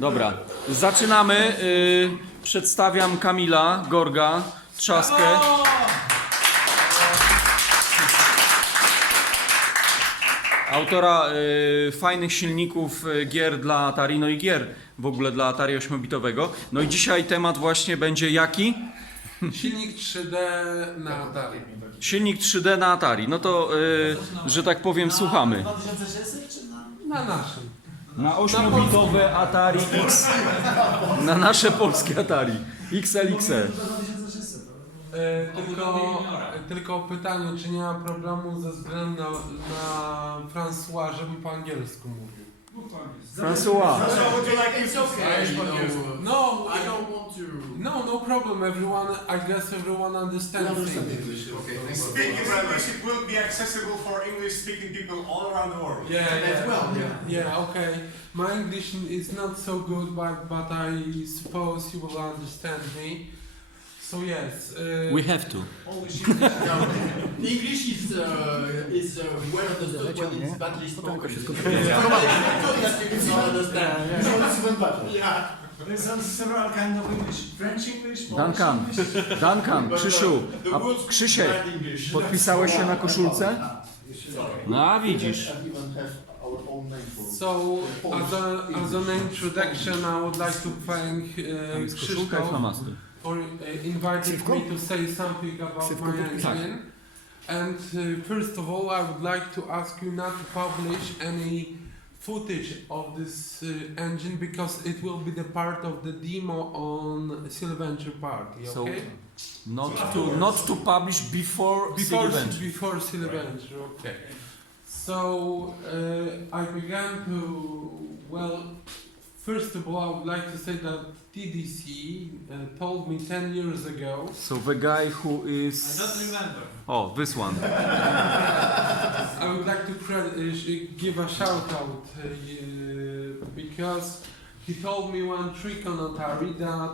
Dobra, zaczynamy. Przedstawiam Kamila Gorga, Trzaskę. Autora fajnych silników gier dla Atari, no i gier w ogóle dla Atari 8-bitowego. No i dzisiaj temat właśnie będzie jaki? Silnik 3D na Atari. Silnik 3D na Atari. No to, że tak powiem, słuchamy. Na 2600 czy na... Na naszym. Na 8-bitowe Atari X. Na nasze polskie Atari. XLXE. Tylko pytanie, czy nie ma problemu ze względu na François, żebym po angielsku mówił. François. No, I don't want to. No problem. I guess everyone understands English. Okay, Speaking English, it will be accessible for English-speaking people all around the world. Yeah, okay. My English is not so good, but I suppose you will understand me. So yes. We have to. English is well understood when it's badly spoken. Yeah. There's several kind of English. French English, Duncan, Krzysiu, a Krzysiek, podpisałeś się na koszulce? No a widzisz. So, as an introduction, I would like to thank Krzysztof for inviting me to say something about my engine. And first of all, I would like to ask you not to publish any footage of this engine because it will be the part of the demo on Sylventure Party. Okay? So, not to publish before Sylventure. Before Sylventure. Okay. So I began to, well, first of all, I would like to say that TDC told me 10 years ago. So the guy who is... I don't remember. Oh, this one. I would like to give a shout out because he told me one trick on Atari that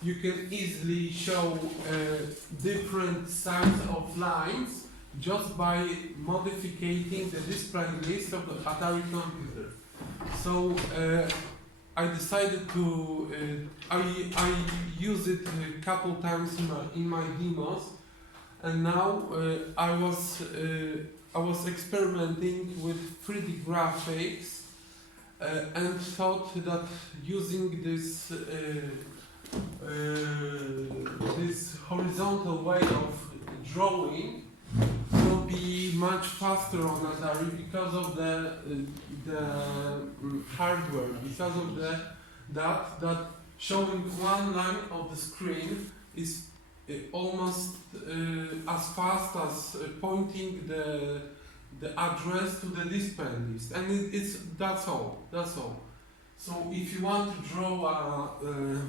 you can easily show different size of lines just by modifying the display list of the Atari computer. So I decided to I use it a couple times in my demos, and now I was experimenting with 3D graphics and thought that using this this horizontal way of drawing will be much faster on Atari because of the hardware, because of that showing one line of the screen is almost as fast as pointing the address to the display list, and that's all. So if you want to draw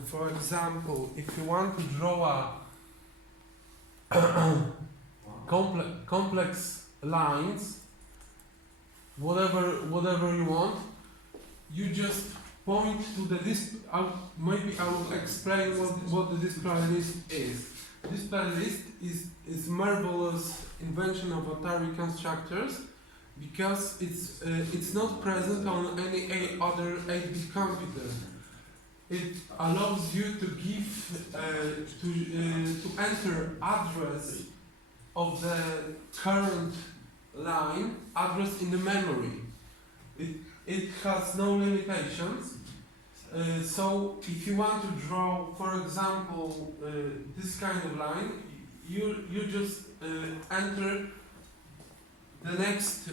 for example, if you want to draw a complex lines, whatever you want, you just point to the display. Maybe I will explain what the display list is. Display list is marvelous invention of Atari constructors because it's not present on any other 8-bit computer. It allows you to give to enter address of the current line address in the memory. It has no limitations. So if you want to draw, for example, this kind of line, you just enter the next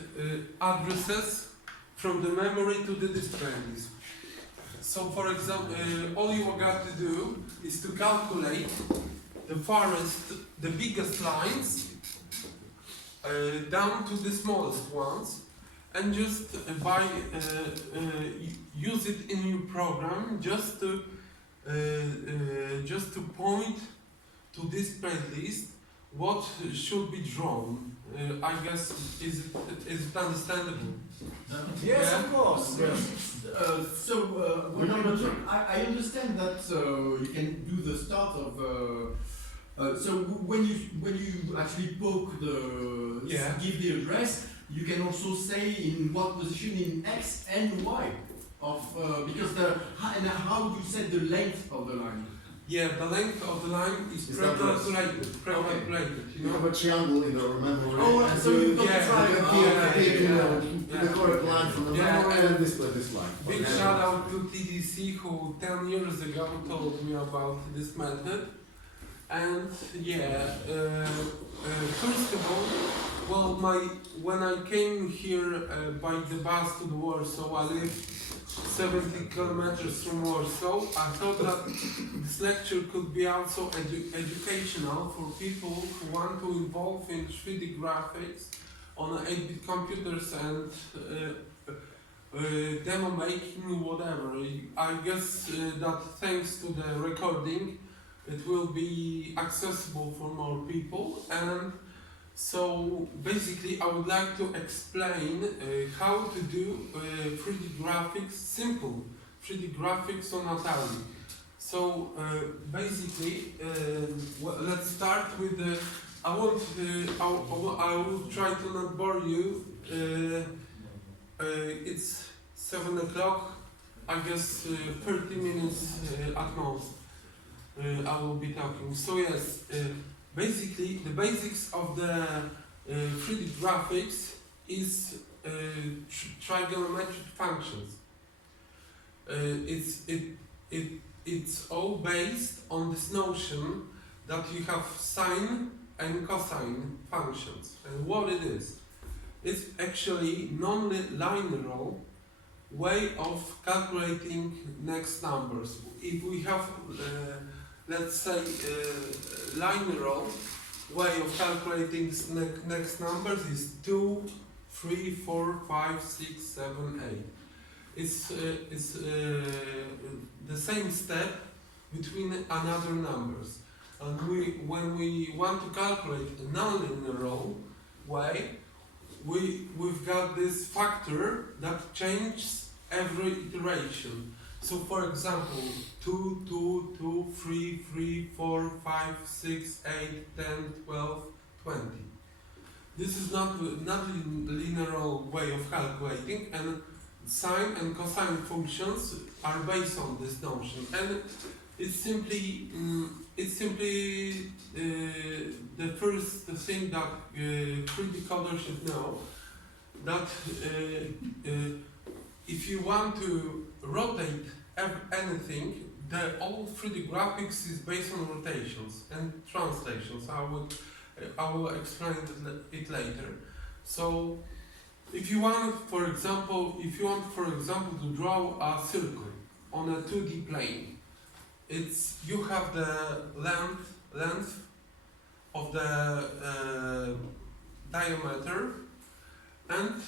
addresses from the memory to the display list. So for example, all you got to do is to calculate the biggest lines down to the smallest ones, and just use it in your program just to point to display list what should be drawn. I guess is it understandable? Yes, of course. I understand that you can do the start of. So when you actually poke give the address, you can also say in what position in X and Y of because and how do you set the length of the line? Yeah, the length of the line is Is that pre-calculated, you You have know? a triangle in the memory. Oh, so you've got Yeah. to try. The correct line from the Yeah, memory and and display this line. Big Okay. shout out to TDC who 10 years ago told me about this method. And yeah, first of all, well, when I came here by the bus to the Warsaw, I live 70 kilometers from Warsaw. I thought that this lecture could be also educational for people who want to involve in 3D graphics on 8-bit computers and demo making, whatever. I guess that thanks to the recording, it will be accessible for more people. And so basically I would like to explain how to do 3D graphics, simple 3D graphics on Atari. So basically, let's start with the, I will try to not bore you. It's 7 o'clock, I guess 30 minutes at most I will be talking. So yes, basically the basics of the 3D graphics is trigonometric functions. It's all based on this notion that you have sine and cosine functions. And what it is, it's actually non-linear way of calculating next numbers. If we have, let's say, linear way of calculating next numbers is 2, 3, 4, 5, 6, 7, 8. It's the same step between another numbers. And when we want to calculate a non-linear way, we've got this factor that changes every iteration. So for example, 2, 2, 2, 3, 3, 4, 5, 6, 8, 10, 12, 20. This is not a linear way of calculating, and sine and cosine functions are based on this notion. And it's simply the first thing that 3D coders should know, that if you want to rotate anything, all 3D graphics is based on rotations and translations. I will explain it later. So if you want, for example, to draw a circle on a 2D plane, you have the length of the diameter, and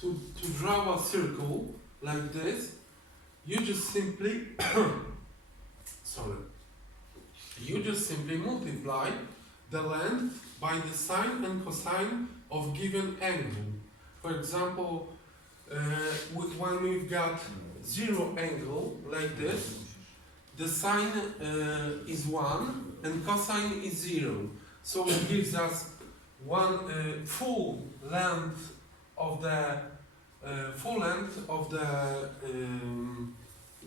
to draw a circle like this, you just simply multiply the length by the sine and cosine of given angle. For example, when we've got 0 angle like this, the sine is 1 and cosine is 0. So it gives us one full length of the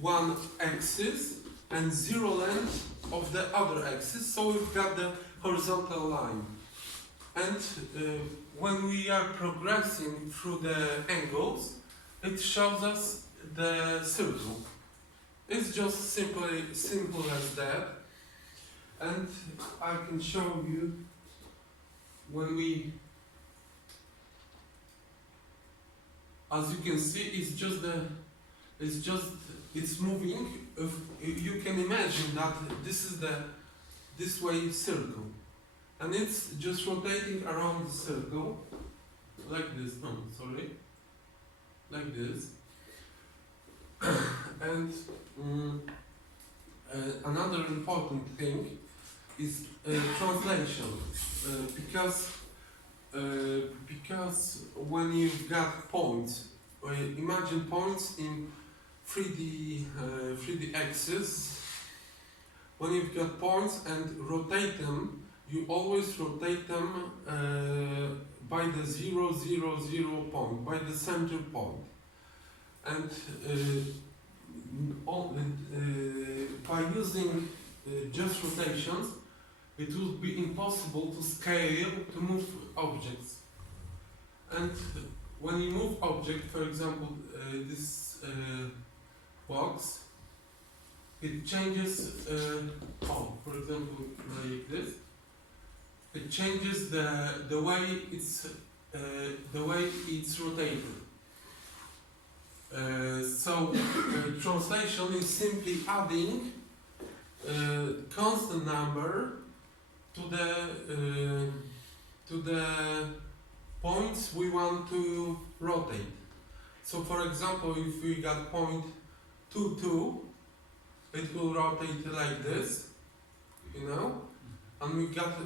one axis and 0 length of the other axis. So we've got the horizontal line. And when we are progressing through the angles, it shows us the circle. It's just simple as that. And I can show you when we, as you can see, it's moving. You can imagine that this is this way circle, and it's just rotating around the circle like this. No, sorry, like this. And another important thing is translation, because when you've got points, imagine points in 3D axis. When you've got points and rotate them you always rotate them by the 0, 0, 0 point, by the center point. And by using just rotations, it would be impossible to scale, to move objects. And when you move object, for example, this box, it changes, for example, like this. It changes the way it's rotated. Translation is simply adding constant number to the points we want to rotate. So, for example, if we got point 2, 2, it will rotate like this, you know, and we got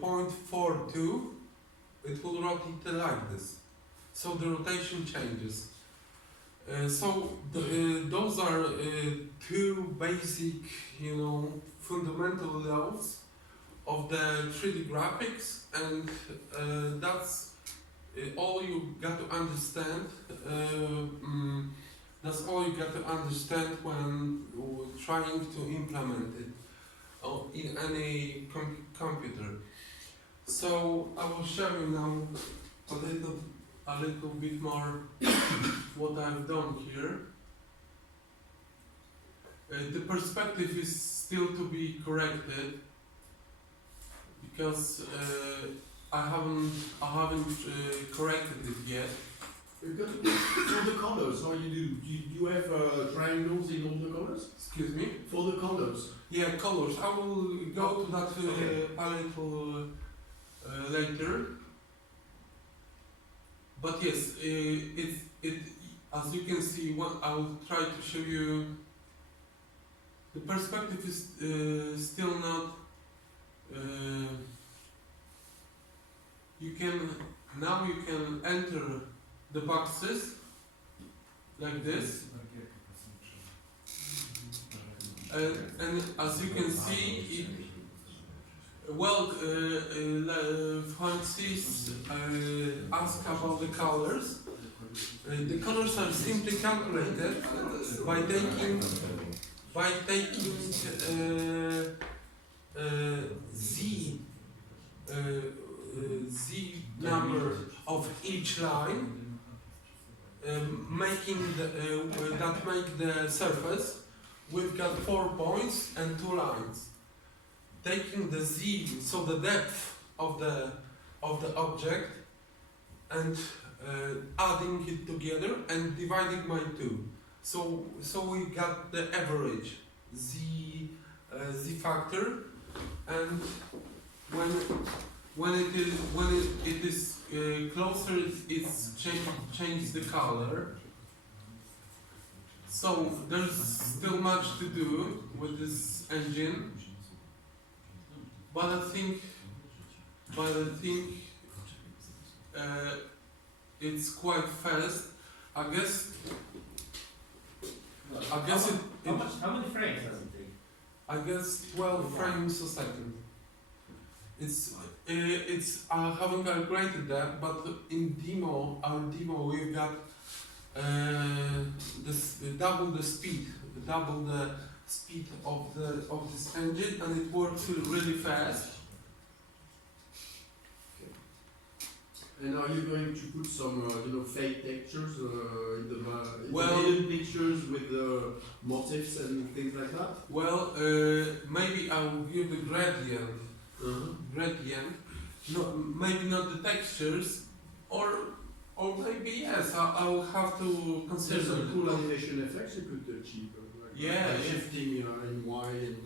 point 4, 2, it will rotate like this. So the rotation changes. Those are two basic, you know, fundamental laws of the 3D graphics, and that's all you got to understand. That's all you got to understand when trying to implement it in any computer. So I will show you now a little bit more what I've done here. The perspective is still to be corrected because I haven't corrected it yet. You've got to for the colors, how you do? Do you have triangles in all the colors? Excuse me? For the colors. Yeah, colors. I will go to that a little later. But yes, as you can see, I will try to show you. The perspective is still not. You can enter the boxes like this, and as you can see, Francis asked about the colors. The colors are simply calculated by taking Z number of each line, making that make the surface. We've got 4 points and 2 lines. Taking the Z, so the depth of the object, and adding it together and dividing by 2. So we got the average Z factor, and when it is closer, it's change the color. So there's still much to do with this engine, but I think it's quite fast. I guess How many frames does it take? I guess 12 frames a second. It's I haven't calculated that, but in our demo we've got double the speed of this engine, and it works really fast. And are you going to put some, fake textures in the Well- hidden pictures with the motifs and things like that? Well, maybe I will give the gradient. No, maybe not the textures, or maybe yes. I will have to There's consider. some cool animation effects you could achieve. Yeah, yeah. Shifting in Y and.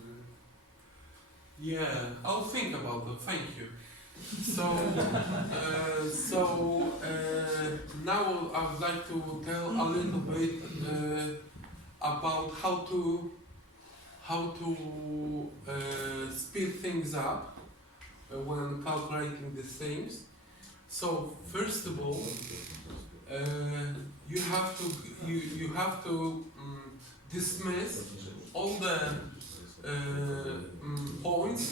Yeah, I'll think about that. Thank you. Now I would like to tell a little bit about how to speed things up when calculating these things. So first of all, you have to dismiss all the points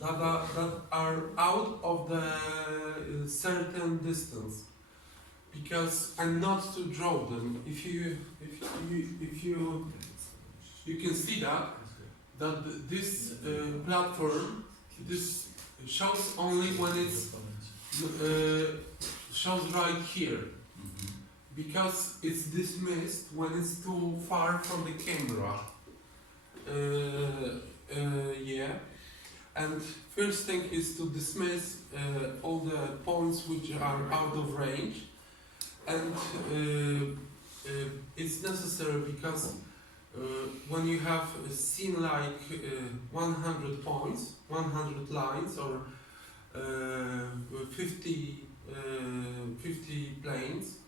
that are out of the certain distance, because and not to draw them. If you can see that this platform this shows only when it's shows right here, because it's dismissed when it's too far from the camera. Yeah, and first thing is to dismiss all the points which are out of range, and it's necessary because when you have a scene like 100 points, 100 lines, or 50 planes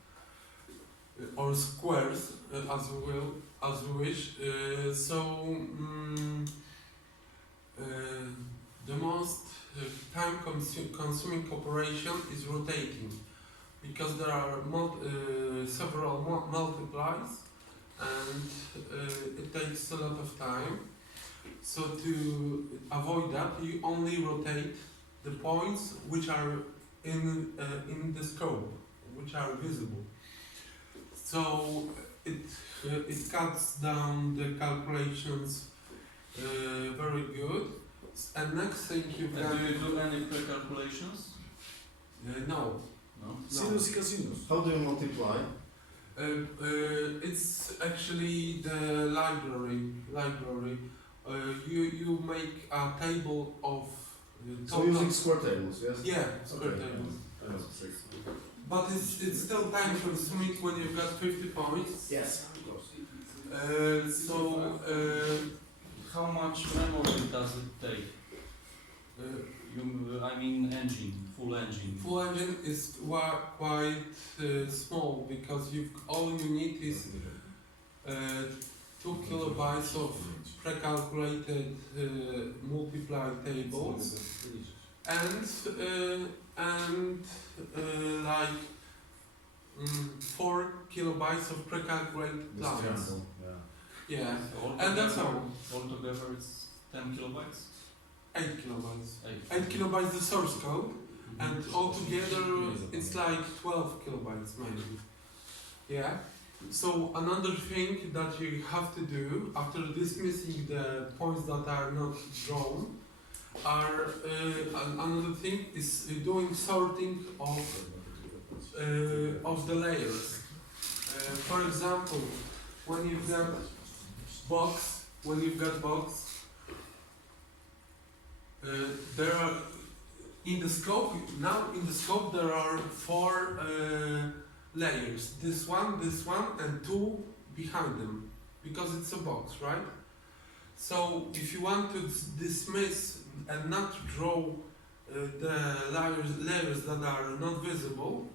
or squares, as you wish. The most time-consuming operation is rotating, because there are several multiplies, and it takes a lot of time. So to avoid that, you only rotate the points which are in the scope, which are visible. So it cuts down the calculations very good. And next thing you've got. Do you do any pre-calculations? No. No. Sinus cosinus. How do you multiply? It's actually the library. You make a table of So total. using square tables, yes? Yeah, square Okay. tables. Yes. But it's still time consuming when you've got 50 points. Yes, of course. How much memory does it take? I mean engine, full engine. Full engine is quite small, because all you need is 2 kilobytes of pre-calculated multiply tables and like 4 kilobytes of pre-calculated lines. Yeah, and that's all. Altogether it's 10 kilobytes? 8 kilobytes. 8. 8 kilobytes the source code, and altogether it's like 12 kilobytes maybe. Yeah. So another thing that you have to do after dismissing the points that are not drawn are another thing is doing sorting of the layers. For example, when you've got box, there are in the scope there are 4 layers. This one, and 2 behind them, because it's a box, right? So if you want to dismiss and not draw the layers that are not visible,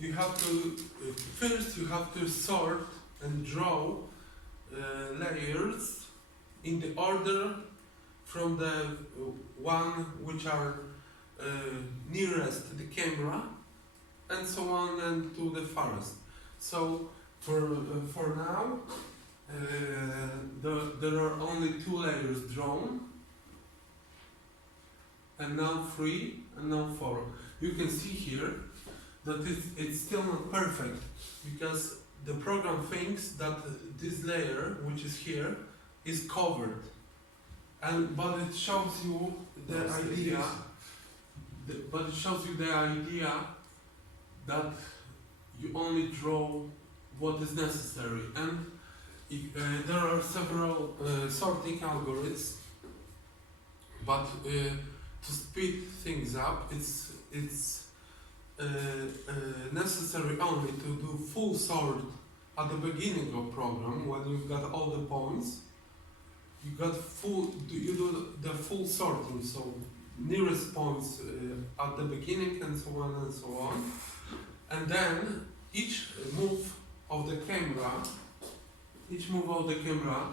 you have to first sort and draw layers in the order from the one which are nearest to the camera, and so on, and to the farthest. So for now, there are only 2 layers drawn, and now 3, and now 4. You can see here that it's still not perfect, because the program thinks that this layer, which is here, is covered, but it shows you the idea. But it shows you the idea that you only draw what is necessary, and there are several sorting algorithms. But to speed things up, it's necessary only to do full sort at the beginning of program when you've got all the points. You do the full sorting, so nearest points at the beginning, and so on, and then each move of the camera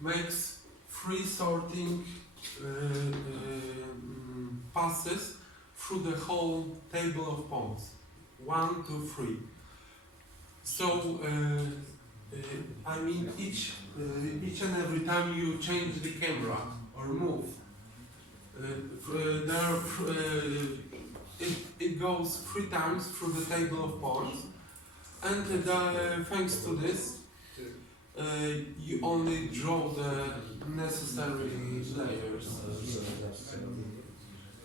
makes 3 sorting passes through the whole table of points, 1, 2, 3. So I mean each and every time you change the camera or move, It goes 3 times through the table of pawns, and thanks to this, you only draw the necessary layers.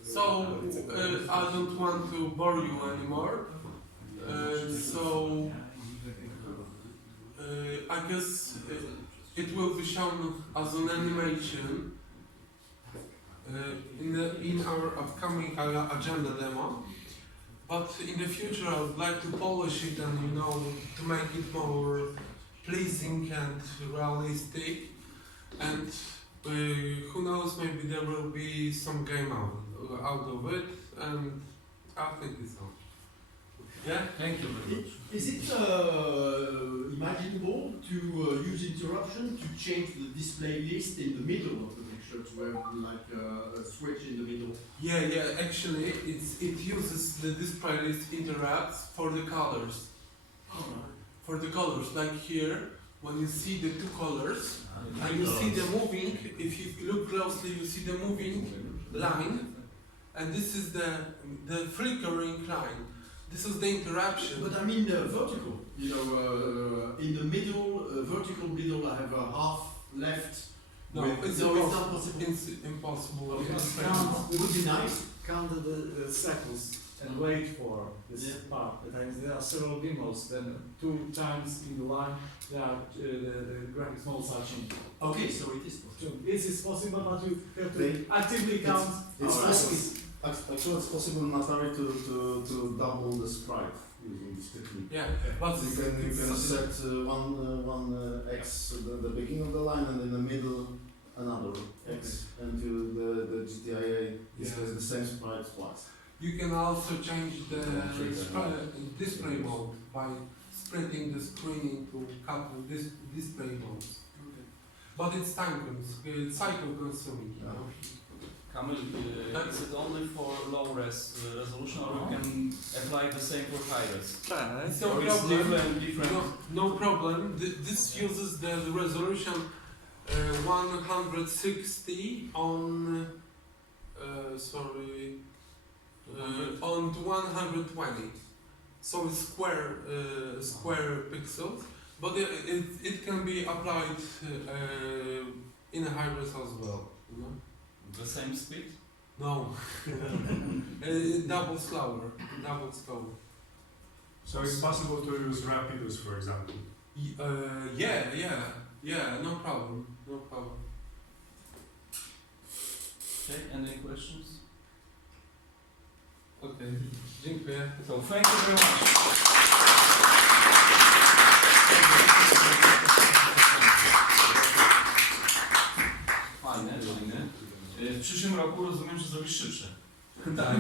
So I don't want to bore you anymore. I guess it will be shown as an animation in our upcoming agenda demo. But in the future, I would like to polish it and to make it more pleasing and realistic. And who knows, maybe there will be some game out of it. And I think it's all. Yeah. Thank you very much. Is it imaginable to use interruption to change the display list in the middle of the picture, to have like a switch in the middle? Yeah. Actually, it uses the display list interrupts for the colors. For the colors, like here, when you see the 2 colors, and you see the moving. If you look closely, you see the moving line, and this is the flickering line. This is the interruption. But I mean vertical, in the middle, vertical middle, I have a half left. No, it's not impossible. possible. It's impossible. Okay. It's It would be nice. Count the seconds and wait for this part. There are several gimbals, then 2 times in the line, the graphics modes are changed. Okay, so it is possible. So this is possible, but you have to actively count. Actually, it's possible in Atari to double the sprite using this technique. Yeah, but You can set one X at the beginning of the line and in the middle another X until the GTIA displays the same sprite twice. you can also change the display mode by splitting the screen into couple display modes. But it's cycle consuming. Kamil, is it only for low resolution, or you can apply the same for high res? It's Or no it's problem. different? No problem. This uses the resolution 160 on on 120. So it's square pixels, but it can be applied in a high res as well. The same speed? No, double slower. So it's possible to use Rapidus, for example. Yeah, no problem. Okay, any questions? Okay, dziękuję. So thank you very much. Fajne. W przyszłym roku rozumiem, że zrobisz szybsze. Tak.